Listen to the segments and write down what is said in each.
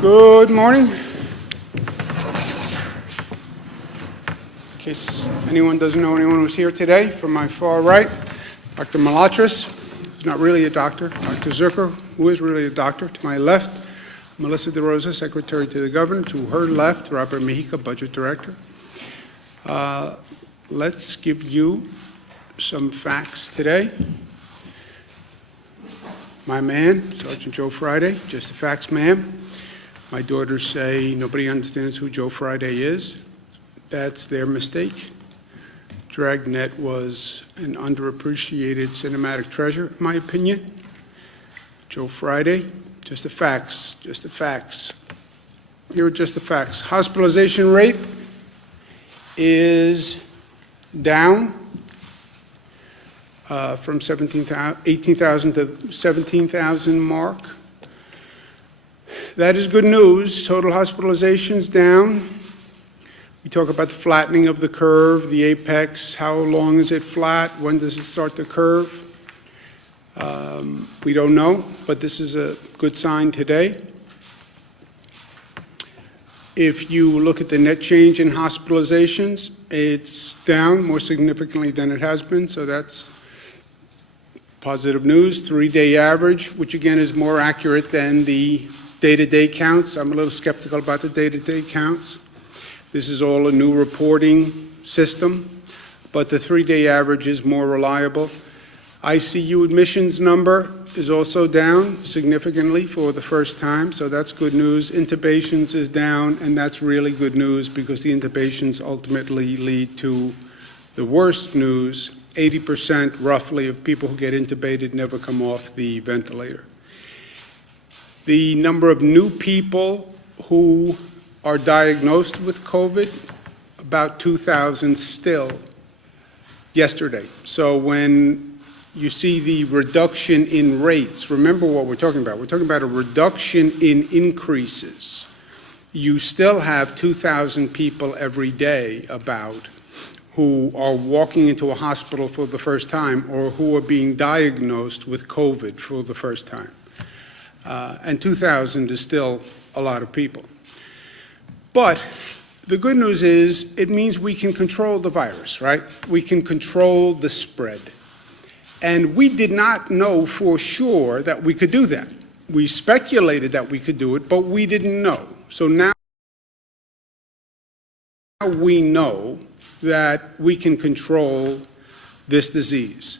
Good morning. In case anyone doesn't know anyone who's here today, from my far right, Dr. Malatras, who's not really a doctor, Dr. Zucker, who is really a doctor. To my left, Melissa DeRosa, Secretary to the Governor. To her left, Robert Mejica, Budget Director. Let's give you some facts today. My man, Sergeant Joe Friday, just the facts, ma'am. My daughters say nobody understands who Joe Friday is. That's their mistake. Dragnet was an underappreciated cinematic treasure, in my opinion. Joe Friday, just the facts, just the facts. Here are just the facts. Hospitalization rate is down from 18,000 to 17,000 mark. That is good news. Total hospitalizations down. We talk about the flattening of the curve, the apex. How long is it flat? When does it start to curve? We don't know, but this is a good sign today. If you look at the net change in hospitalizations, it's down more significantly than it has been, so that's positive news. 3-day average, which again is more accurate than the day-to-day counts. I'm a little skeptical about the day-to-day counts. This is all a new reporting system, but the 3-day average is more reliable. ICU admissions number is also down significantly for the first time, so that's good news. Intubations is down, and that's really good news because the intubations ultimately lead to the worst news. 80% roughly of people who get intubated never come off the ventilator. The number of new people who are diagnosed with COVID, about 2,000 still yesterday. So when you see the reduction in rates, remember what we're talking about. We're talking about a reduction in increases. You still have 2,000 people every day about who are walking into a hospital for the first time or who are being diagnosed with COVID for the first time. And 2,000 is still a lot of people. But the good news is it means we can control the virus, right? We can control the spread. And we did not know for sure that we could do that. We speculated that we could do it, but we didn't know. So now we know that we can control this disease.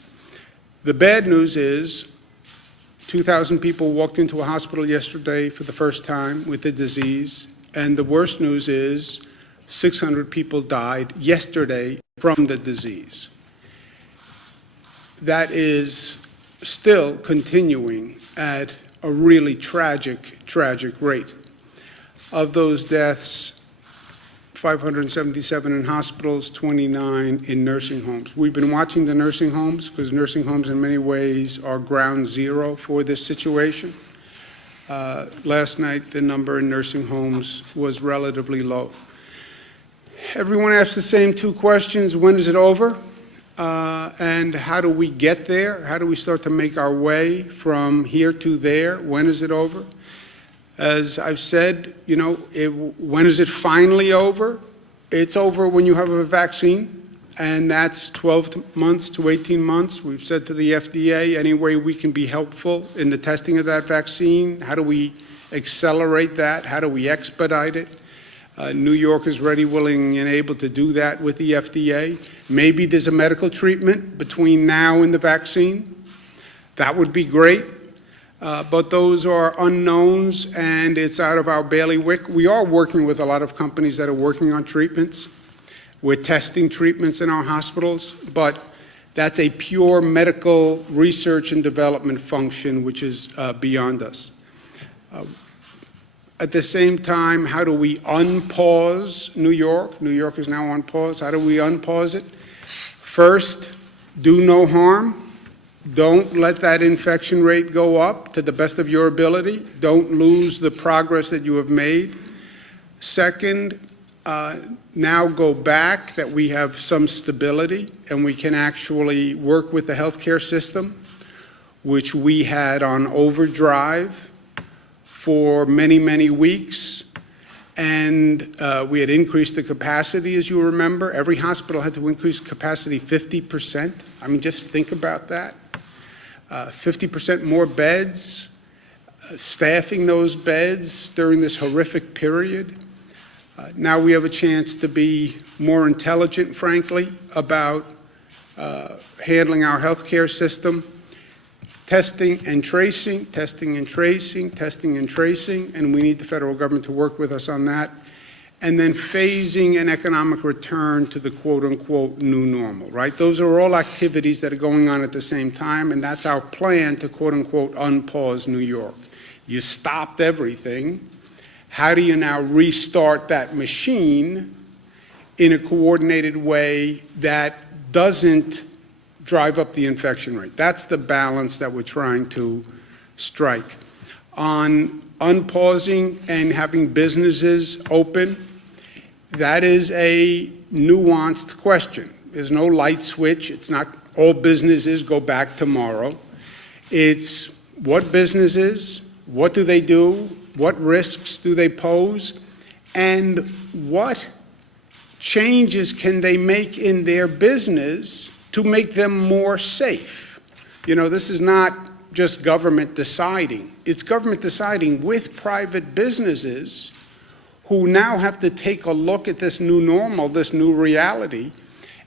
The bad news is 2,000 people walked into a hospital yesterday for the first time with the disease, and the worst news is 600 people died yesterday from the disease. That is still continuing at a really tragic rate. Of those deaths, 577 in hospitals, 29 in nursing homes. We've been watching the nursing homes because nursing homes in many ways are ground zero for this situation. Last night, the number in nursing homes was relatively low. Everyone asks the same two questions: when is it over? And how do we get there? How do we start to make our way from here to there? When is it over? As I've said, you know, when is it finally over? It's over when you have a vaccine, and that's 12 months to 18 months. We've said to the FDA, any way we can be helpful in the testing of that vaccine, how do we accelerate that? How do we expedite it? New York is ready, willing, and able to do that with the FDA. Maybe there's a medical treatment between now and the vaccine. That would be great. But those are unknowns, and it's out of our bailiwick. We are working with a lot of companies that are working on treatments. We're testing treatments in our hospitals, but that's a pure medical research and development function, which is beyond us. At the same time, how do we unpause New York? New York is now on pause. How do we unpause it? First, do no harm. Don't let that infection rate go up to the best of your ability. Don't lose the progress that you have made. Second, now go back that we have some stability and we can actually work with the healthcare system, which we had on overdrive for many, many weeks. And we had increased the capacity, as you remember. Every hospital had to increase capacity 50%. I mean, just think about that. 50% more beds, staffing those beds during this horrific period. Now we have a chance to be more intelligent, frankly, about handling our healthcare system. Testing and tracing, testing and tracing, testing and tracing, and we need the federal government to work with us on that. And then phasing an economic return to the quote-unquote new normal, right? Those are all activities that are going on at the same time, and that's our plan to quote-unquote unpause New York. You stopped everything. How do you now restart that machine in a coordinated way that doesn't drive up the infection rate? That's the balance that we're trying to strike. On unpausing and having businesses open, that is a nuanced question. There's no light switch. It's not all businesses go back tomorrow. It's what businesses, what do they do, what risks do they pose, and what changes can they make in their business to make them more safe. You know, this is not just government deciding. It's government deciding with private businesses who now have to take a look at this new normal, this new reality,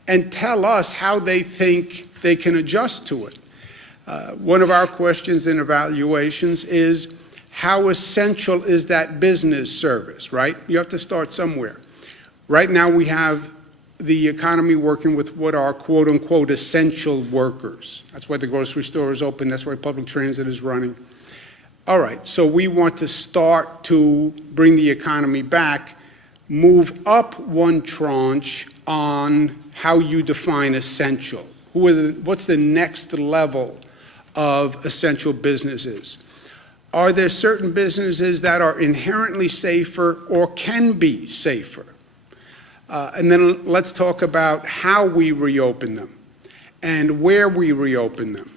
and tell us how they think they can adjust to it. One of our questions in evaluations is, how essential is that business service, right? You have to start somewhere. Right now we have the economy working with what are quote-unquote essential workers. That's why the grocery store is open. That's why public transit is running. All right, so we want to start to bring the economy back, move up one tranche on how you define essential. What's the next level of essential businesses? Are there certain businesses that are inherently safer or can be safer? And then let's talk about how we reopen them and where we reopen them.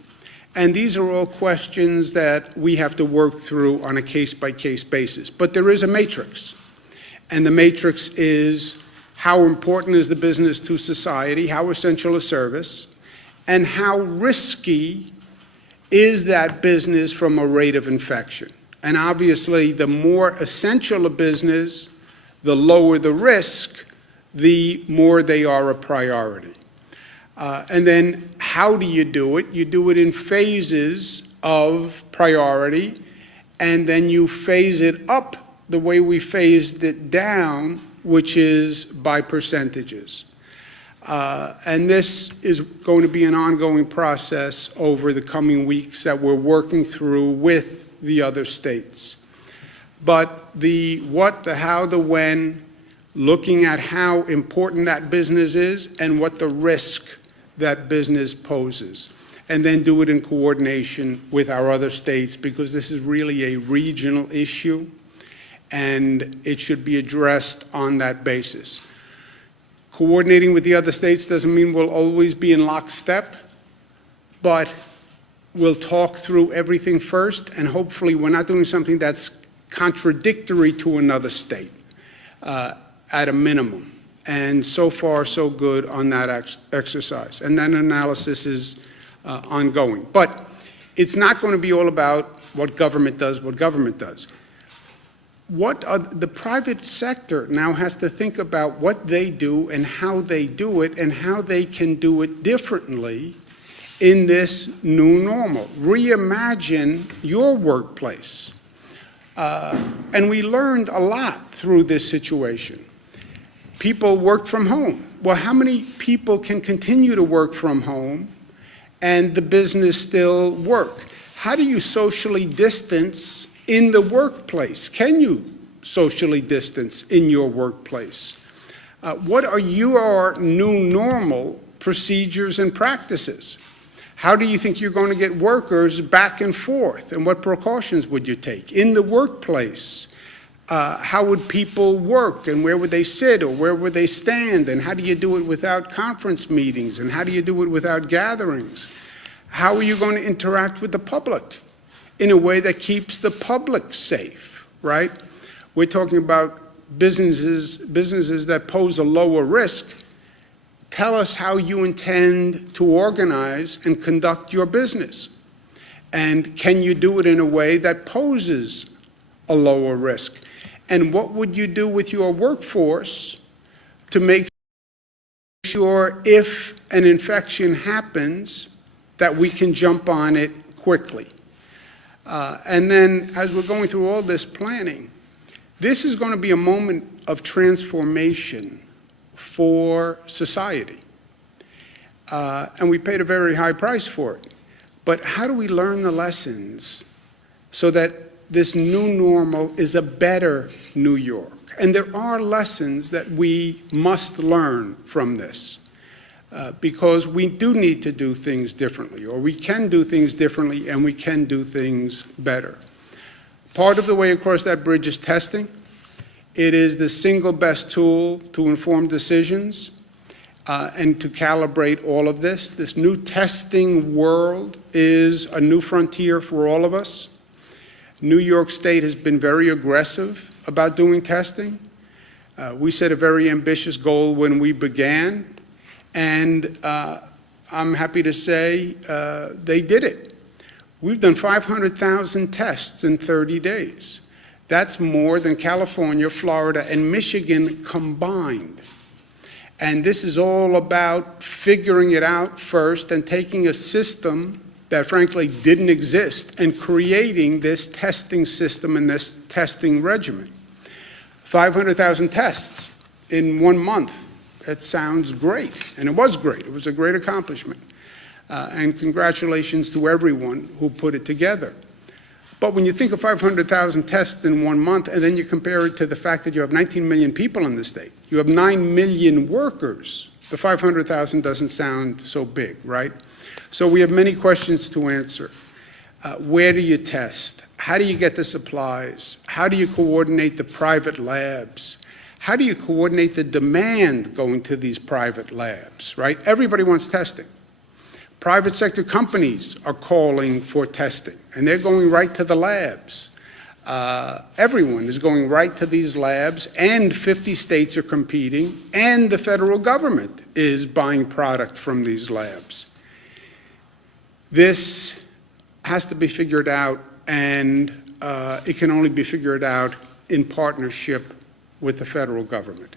And these are all questions that we have to work through on a case-by-case basis. But there is a matrix. And the matrix is how important is the business to society, how essential a service, and how risky is that business from a rate of infection. And obviously, the more essential a business, the lower the risk, the more they are a priority. And then how do you do it? You do it in phases of priority, and then you phase it up the way we phased it down, which is by percentages. And this is going to be an ongoing process over the coming weeks that we're working through with the other states. But the what, the how, the when, looking at how important that business is and what the risk that business poses, and then do it in coordination with our other states, because this is really a regional issue and it should be addressed on that basis. Coordinating with the other states doesn't mean we'll always be in lockstep, but we'll talk through everything first, and hopefully we're not doing something that's contradictory to another state. At a minimum. And so far, so good on that exercise. And that analysis is ongoing. But it's not going to be all about what government does, what government does. The private sector now has to think about what they do and how they do it and how they can do it differently in this new normal. Reimagine your workplace. And we learned a lot through this situation. People worked from home. Well, how many people can continue to work from home and the business still work? How do you socially distance in the workplace? Can you socially distance in your workplace? What are your new normal procedures and practices? How do you think you're going to get workers back and forth? And what precautions would you take? In the workplace, how would people work, and where would they sit, or where would they stand? And how do you do it without conference meetings? And how do you do it without gatherings? How are you going to interact with the public in a way that keeps the public safe, right? We're talking about businesses that pose a lower risk. Tell us how you intend to organize and conduct your business. And can you do it in a way that poses a lower risk? And what would you do with your workforce to make sure if an infection happens that we can jump on it quickly? And then as we're going through all this planning, this is going to be a moment of transformation for society. And we paid a very high price for it. But how do we learn the lessons so that this new normal is a better New York? And there are lessons that we must learn from this because we do need to do things differently, or we can do things differently, and we can do things better. Part of the way across that bridge is testing. It is the single best tool to inform decisions and to calibrate all of this. This new testing world is a new frontier for all of us. New York State has been very aggressive about doing testing. We set a very ambitious goal when we began, and I'm happy to say they did it. We've done 500,000 tests in 30 days. That's more than California, Florida, and Michigan combined. And this is all about figuring it out first and taking a system that frankly didn't exist and creating this testing system and this testing regimen. 500,000 tests in 1 month. It sounds great, and it was great. It was a great accomplishment. And congratulations to everyone who put it together. But when you think of 500,000 tests in 1 month, and then you compare it to the fact that you have 19 million people in the state, you have 9 million workers, the 500,000 doesn't sound so big, right? So we have many questions to answer. Where do you test? How do you get the supplies? How do you coordinate the private labs? How do you coordinate the demand going to these private labs, right? Everybody wants testing. Private sector companies are calling for testing, and they're going right to the labs. Everyone is going right to these labs, and 50 states are competing, and the federal government is buying product from these labs. This has to be figured out, and it can only be figured out in partnership with the federal government.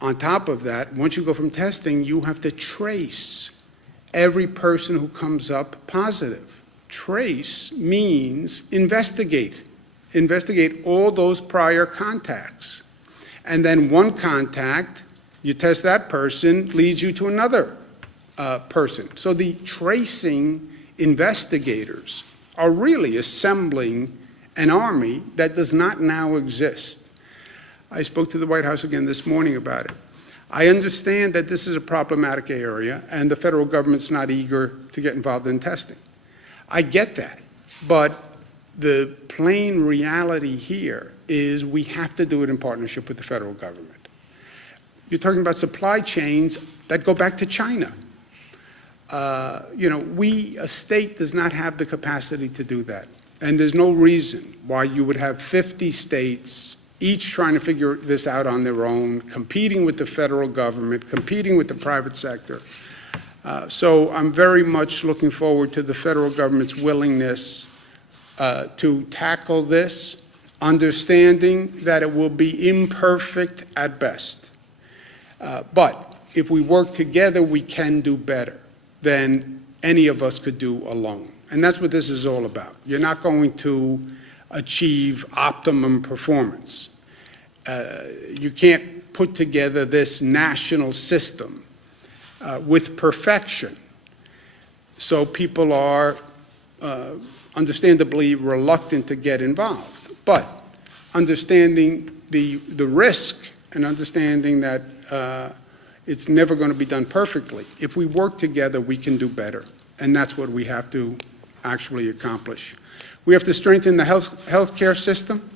On top of that, once you go from testing, you have to trace every person who comes up positive. Trace means investigate. Investigate all those prior contacts. And then one contact, you test that person, leads you to another person. So the tracing investigators are really assembling an army that does not now exist. I spoke to the White House again this morning about it. I understand that this is a problematic area and the federal government's not eager to get involved in testing. I get that, but the plain reality here is we have to do it in partnership with the federal government. You're talking about supply chains that go back to China. A state does not have the capacity to do that. And there's no reason why you would have 50 states each trying to figure this out on their own, competing with the federal government, competing with the private sector. So I'm very much looking forward to the federal government's willingness to tackle this, understanding that it will be imperfect at best. But if we work together, we can do better than any of us could do alone. And that's what this is all about. You're not going to achieve optimum performance. You can't put together this national system with perfection. So people are understandably reluctant to get involved. But understanding the risk and understanding that it's never going to be done perfectly, if we work together, we can do better. And that's what we have to actually accomplish. We have to strengthen the healthcare system.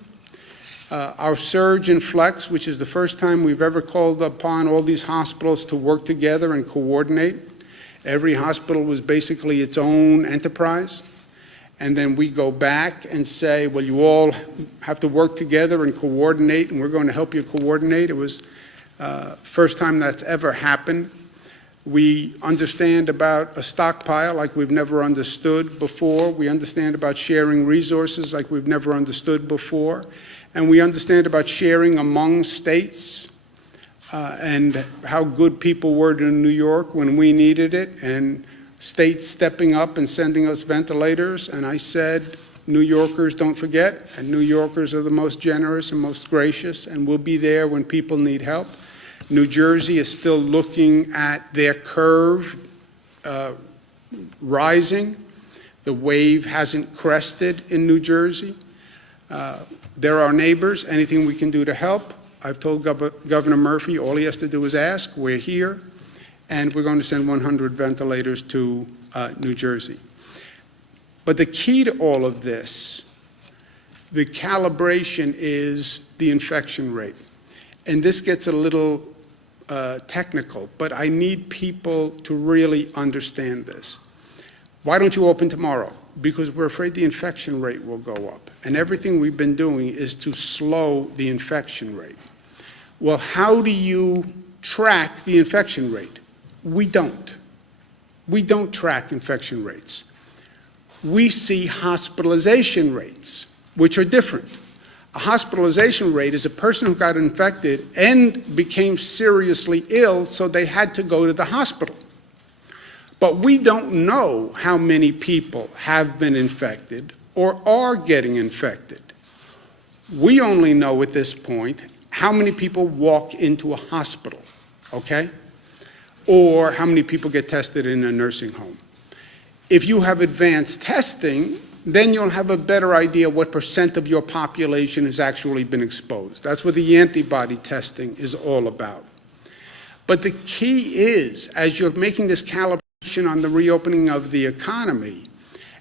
Our surge in flex, which is the first time we've ever called upon all these hospitals to work together and coordinate. Every hospital was basically its own enterprise. and then we go back and say, well, you all have to work together and coordinate, and we're going to help you coordinate. It was first time that's ever happened. We understand about a stockpile like we've never understood before. We understand about sharing resources like we've never understood before. And we understand about sharing among states and how good people were to New York when we needed it, and states stepping up and sending us ventilators. And I said, New Yorkers, don't forget, and New Yorkers are the most generous and most gracious, and we'll be there when people need help. New Jersey is still looking at their curve rising. The wave hasn't crested in New Jersey. They're our neighbors. Anything we can do to help. I've told Governor Murphy all he has to do is ask. We're here, and we're going to send 100 ventilators to New Jersey. But the key to all of this, the calibration, is the infection rate. And this gets a little technical, but I need people to really understand this. Why don't you open tomorrow? Because we're afraid the infection rate will go up. And everything we've been doing is to slow the infection rate. Well, how do you track the infection rate? We don't. We don't track infection rates. We see hospitalization rates, which are different. A hospitalization rate is a person who got infected and became seriously ill, so they had to go to the hospital. But we don't know how many people have been infected or are getting infected. We only know at this point how many people walk into a hospital, okay? Or how many people get tested in a nursing home. If you have advanced testing, then you'll have a better idea what % of your population has actually been exposed. That's what the antibody testing is all about. But the key is, as you're making this calibration on the reopening of the economy,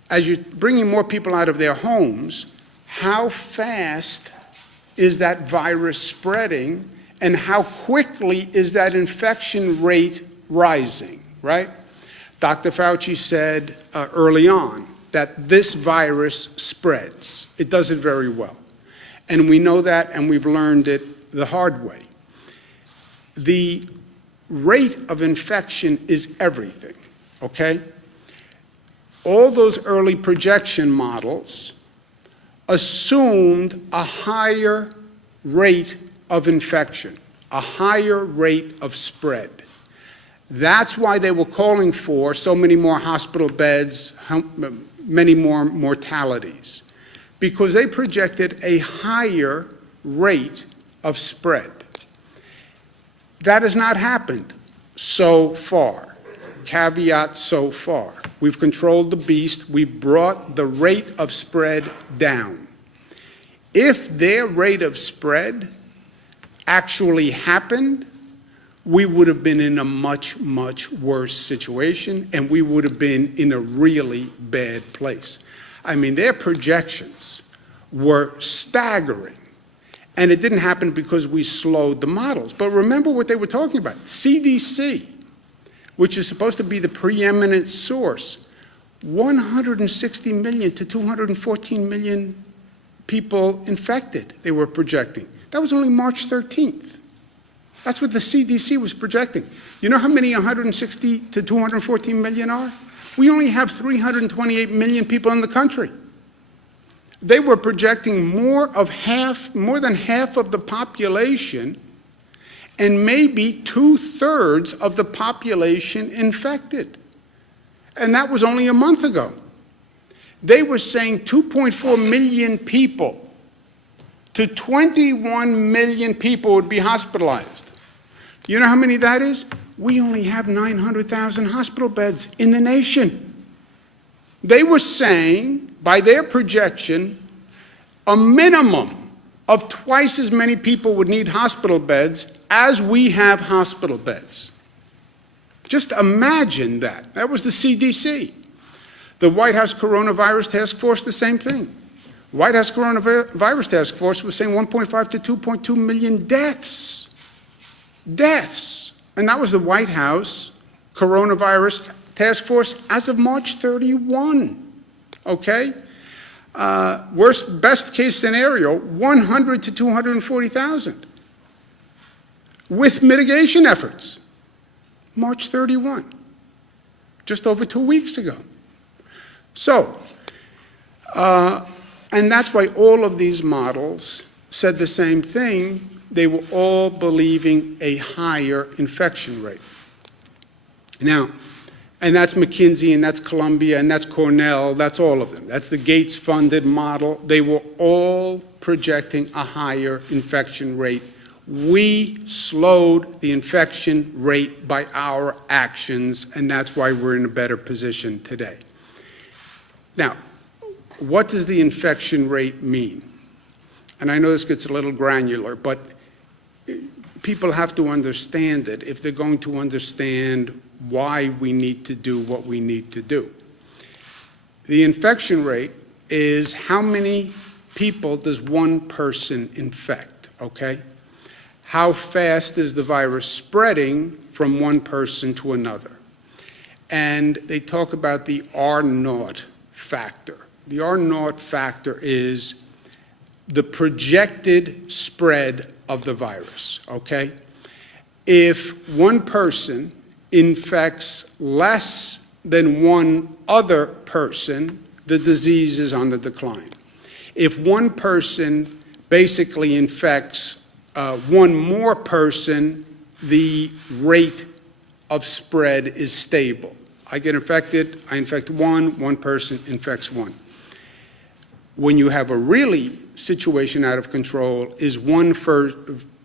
as you're bringing more people out of their homes, how fast is that virus spreading, and how quickly is that infection rate rising, right? Dr. Fauci said early on that this virus spreads. It does it very well. And we know that, and we've learned it the hard way. The rate of infection is everything, okay? All those early projection models assumed a higher rate of infection, a higher rate of spread. That's why they were calling for so many more hospital beds, many more mortalities, because they projected a higher rate of spread. That has not happened so far. Caveat, so far. We've controlled the beast. We've brought the rate of spread down. If their rate of spread actually happened, we would have been in a much, much worse situation, and we would have been in a really bad place. I mean, their projections were staggering, and it didn't happen because we slowed the models. But remember what they were talking about. CDC, which is supposed to be the preeminent source, 160 million to 214 million people infected, they were projecting. That was only March 13th. That's what the CDC was projecting. You know how many 160 to 214 million are? We only have 328 million people in the country. They were projecting more than half of the population, and maybe 2/3 of the population infected. And that was only a month ago. They were saying 2.4 million people to 21 million people would be hospitalized. You know how many that is? We only have 900,000 hospital beds in the nation. They were saying, by their projection, a minimum of twice as many people would need hospital beds as we have hospital beds. Just imagine that. That was the CDC. The White House Coronavirus Task Force, the same thing. White House Coronavirus Task Force was saying 1.5 to 2.2 million deaths. Deaths. And that was the White House Coronavirus Task Force as of March 31. Okay? best case scenario, 100 to 240,000 with mitigation efforts. March 31, just over 2 weeks ago. So, and that's why all of these models said the same thing. They were all believing a higher infection rate. Now, and that's McKinsey, and that's Columbia, and that's Cornell, that's all of them. That's the Gates-funded model. They were all projecting a higher infection rate. We slowed the infection rate by our actions, and that's why we're in a better position today. Now, what does the infection rate mean? And I know this gets a little granular, but people have to understand it if they're going to understand why we need to do what we need to do. The infection rate is how many people does one person infect, okay? How fast is the virus spreading from one person to another? And they talk about the R0 factor. The R0 factor is the projected spread of the virus, okay? If one person infects less than one other person, the disease is on the decline. If one person basically infects one more person, the rate of spread is stable. I get infected, I infect one person infects one. When you have a really situation out of control is one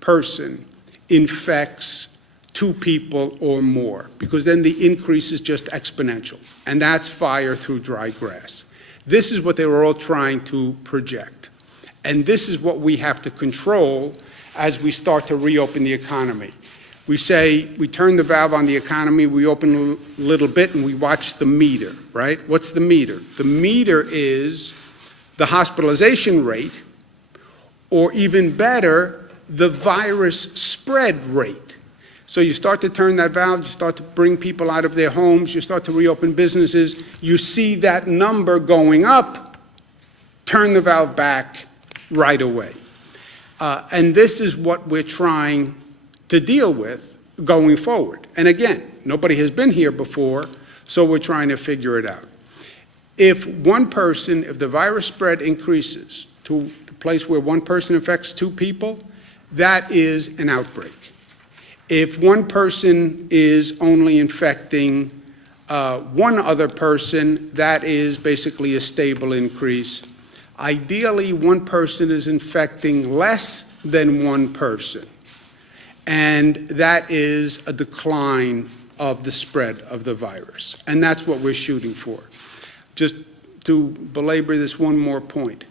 person infects two people or more, because then the increase is just exponential, and that's fire through dry grass. This is what they were all trying to project, and this is what we have to control as we start to reopen the economy. We say, we turn the valve on the economy, we open a little bit, and we watch the meter, right? What's the meter? The meter is the hospitalization rate, or even better, the virus spread rate. So you start to turn that valve, you start to bring people out of their homes, you start to reopen businesses, you see that number going up, turn the valve back right away. And this is what we're trying to deal with going forward. And again, nobody has been here before, so we're trying to figure it out. If the virus spread increases to the place where one person infects two people, that is an outbreak. If one person is only infecting one other person, that is basically a stable increase. Ideally, one person is infecting less than one person, and that is a decline of the spread of the virus. And that's what we're shooting for. Just to belabor this one more point,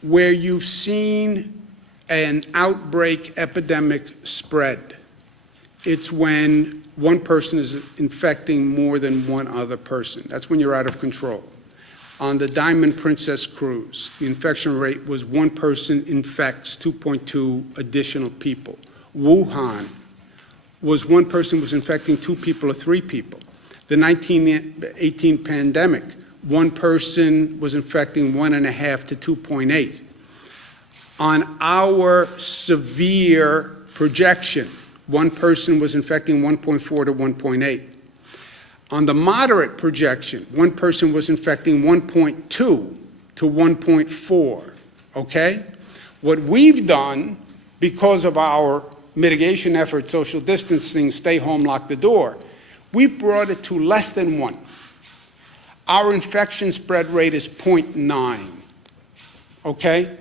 where you've seen an outbreak epidemic spread, it's when one person is infecting more than one other person. That's when you're out of control. On the Diamond Princess cruise, the infection rate was one person infects 2.2 additional people. Wuhan was one person was infecting two people or three people. The 1918 pandemic, one person was infecting 1.5 to 2.8. On our severe projection, one person was infecting 1.4 to 1.8. On the moderate projection, one person was infecting 1.2 to 1.4, okay? What we've done, because of our mitigation efforts, social distancing, stay home, lock the door, we've brought it to less than 1. Our infection spread rate is 0.9, okay?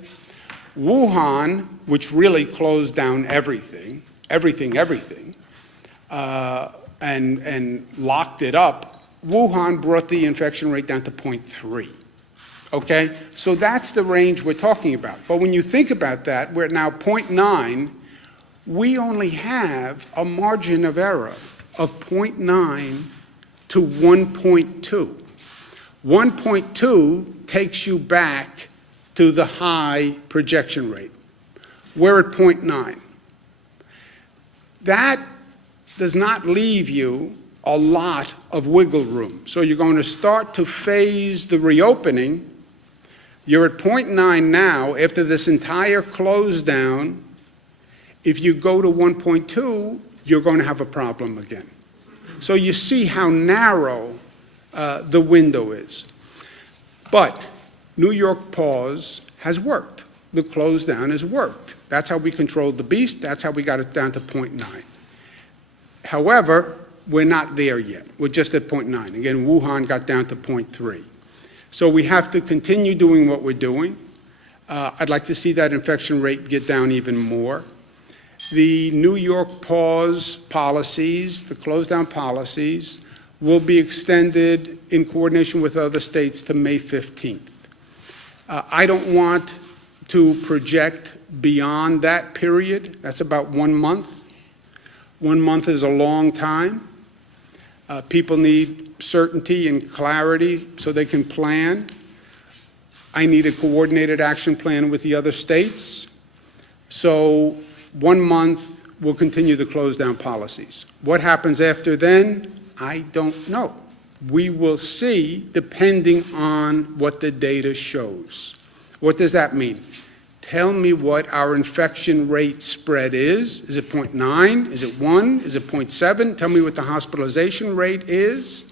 Wuhan, which really closed down everything, and locked it up, Wuhan brought the infection rate down to 0.3, okay? So that's the range we're talking about. But when you think about that, we're now 0.9, we only have a margin of error of 0.9 to 1.2. 1.2 takes you back to the high projection rate. We're at 0.9. That does not leave you a lot of wiggle room. So you're going to start to phase the reopening. You're at 0.9 now. After this entire close down, if you go to 1.2, you're going to have a problem again. So you see how narrow the window is. But New York pause has worked. The close down has worked. That's how we controlled the beast. That's how we got it down to 0.9. However, we're not there yet. We're just at 0.9. Again, Wuhan got down to 0.3. So we have to continue doing what we're doing. I'd like to see that infection rate get down even more. The New York pause policies, the close down policies, will be extended in coordination with other states to May 15th. I don't want to project beyond that period. That's about 1 month. 1 month is a long time. People need certainty and clarity so they can plan. I need a coordinated action plan with the other states. So 1 month, we'll continue the close down policies. What happens after then, I don't know. We will see depending on what the data shows. What does that mean? Tell me what our infection rate spread is. Is it 0.9? Is it 1? Is it 0.7? Tell me what the hospitalization rate is.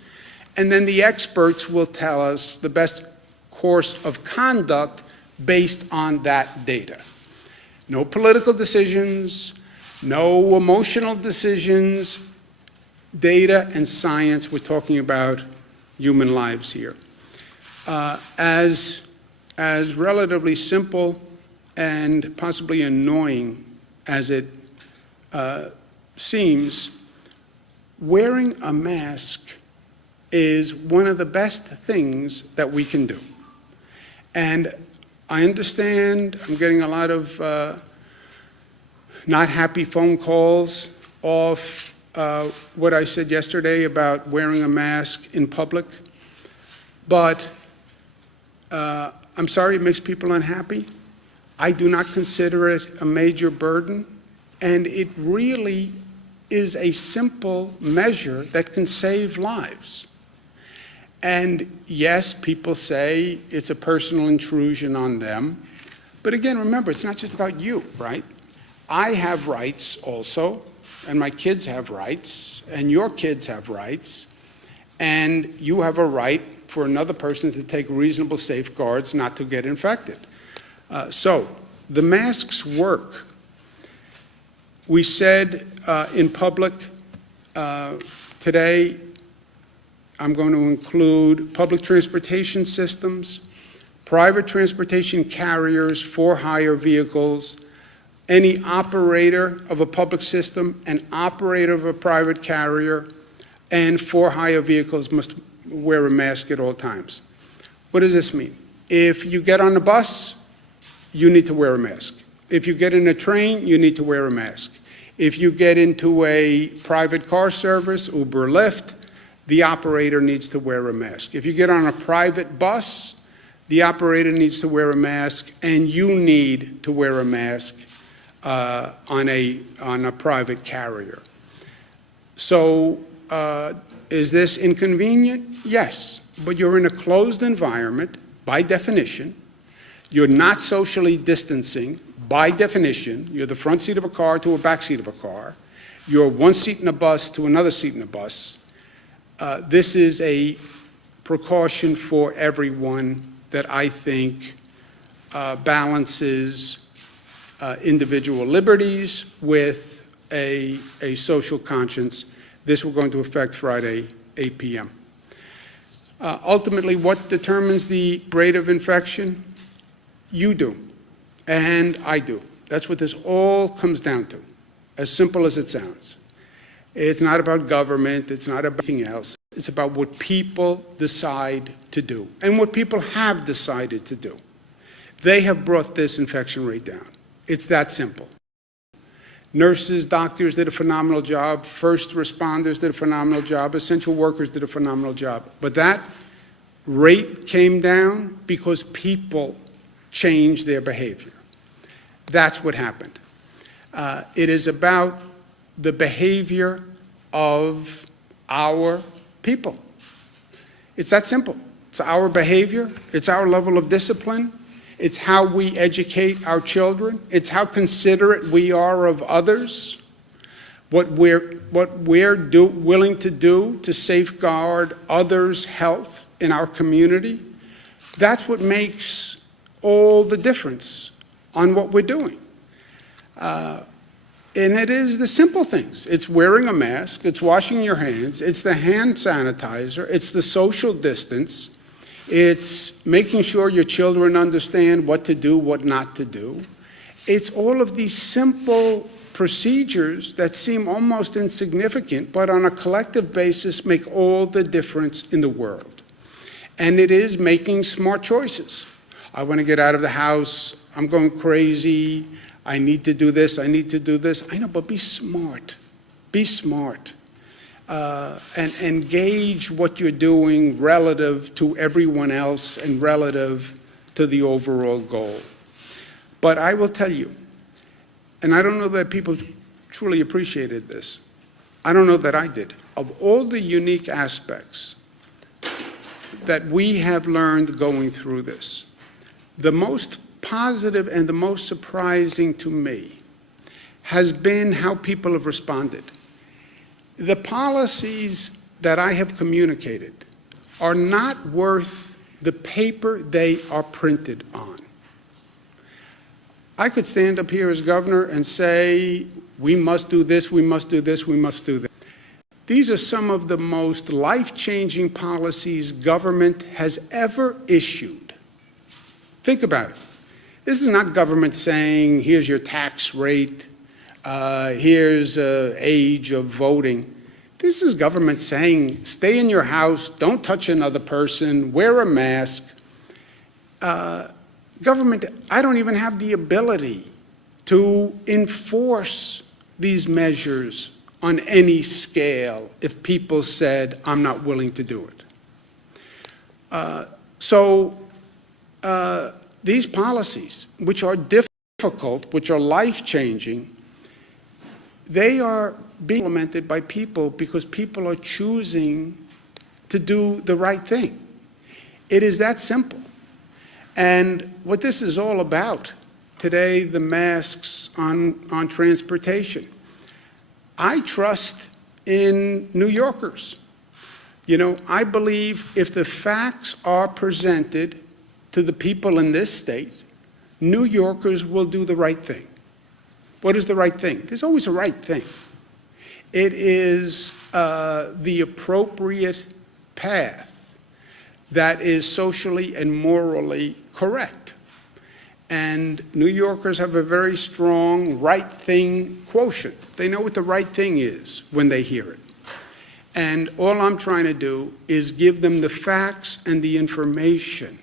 And then the experts will tell us the best course of conduct based on that data. No political decisions, no emotional decisions, data and science. We're talking about human lives here. As relatively simple and possibly annoying as it seems, wearing a mask is one of the best things that we can do. And I understand I'm getting a lot of not happy phone calls off what I said yesterday about wearing a mask in public, but I'm sorry it makes people unhappy. I do not consider it a major burden, and it really is a simple measure that can save lives. And yes, people say it's a personal intrusion on them, but again, remember, it's not just about you, right? I have rights also, and my kids have rights, and your kids have rights, and you have a right for another person to take reasonable safeguards not to get infected. So the masks work. We said in public today, I'm going to include public transportation systems, private transportation carriers, for-hire vehicles, any operator of a public system, an operator of a private carrier, and for-hire vehicles must wear a mask at all times. What does this mean? If you get on a bus, you need to wear a mask. If you get in a train, you need to wear a mask. If you get into a private car service, Uber, Lyft, the operator needs to wear a mask. If you get on a private bus, the operator needs to wear a mask, and you need to wear a mask on a private carrier. So is this inconvenient? Yes, but you're in a closed environment by definition. You're not socially distancing by definition. You're the front seat of a car to a back seat of a car. You're one seat in a bus to another seat in a bus. This is a precaution for everyone that I think balances individual liberties with a social conscience. This will go into effect Friday, 8 p.m. Ultimately, what determines the rate of infection? You do, and I do. That's what this all comes down to, as simple as it sounds. It's not about government, it's not about anything else. It's about what people decide to do, and what people have decided to do. They have brought this infection rate down. It's that simple. Nurses, doctors did a phenomenal job. First responders did a phenomenal job. Essential workers did a phenomenal job. But that rate came down because people changed their behavior. That's what happened. It is about the behavior of our people. It's that simple. It's our behavior. It's our level of discipline. It's how we educate our children. It's how considerate we are of others. What we're willing to do to safeguard others' health in our community. That's what makes all the difference on what we're doing. And it is the simple things. It's wearing a mask, it's washing your hands, it's the hand sanitizer, it's the social distance, it's making sure your children understand what to do, what not to do. It's all of these simple procedures that seem almost insignificant, but on a collective basis make all the difference in the world. And it is making smart choices. I want to get out of the house, I'm going crazy, I need to do this, I need to do this. I know, but be smart. Be smart. And engage what you're doing relative to everyone else and relative to the overall goal. But I will tell you, and I don't know that people truly appreciated this, I don't know that I did, of all the unique aspects that we have learned going through this, the most positive and the most surprising to me has been how people have responded. The policies that I have communicated are not worth the paper they are printed on. I could stand up here as governor and say, we must do this, we must do this, we must do that. These are some of the most life-changing policies government has ever issued. Think about it. This is not government saying, here's your tax rate, here's age of voting. This is government saying, stay in your house, don't touch another person, wear a mask. Government, I don't even have the ability to enforce these measures on any scale if people said, I'm not willing to do it. These policies, which are difficult, which are life-changing, they are being implemented by people because people are choosing to do the right thing. It is that simple. And what this is all about, today, the masks on transportation. I trust in New Yorkers. You know, I believe if the facts are presented to the people in this state, New Yorkers will do the right thing. What is the right thing? There's always a right thing. It is the appropriate path that is socially and morally correct. And New Yorkers have a very strong right thing quotient. They know what the right thing is when they hear it. And all I'm trying to do is give them the facts and the information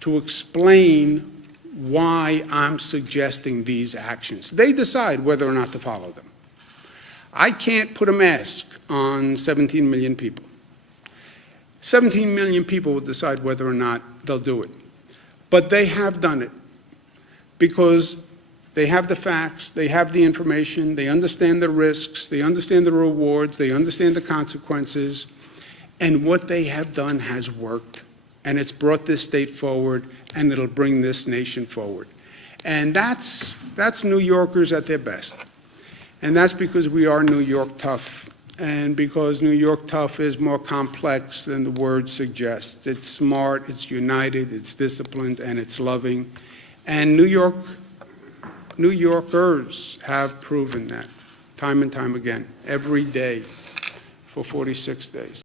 to explain why I'm suggesting these actions. They decide whether or not to follow them. I can't put a mask on 17 million people. 17 million people will decide whether or not they'll do it. But they have done it because they have the facts, they have the information, they understand the risks, they understand the rewards, they understand the consequences, and what they have done has worked. And it's brought this state forward, and it'll bring this nation forward. And that's New Yorkers at their best. And that's because we are New York tough, and because New York tough is more complex than the word suggests. It's smart, it's united, it's disciplined, and it's loving. And New Yorkers have proven that time and time again, every day for 46 days.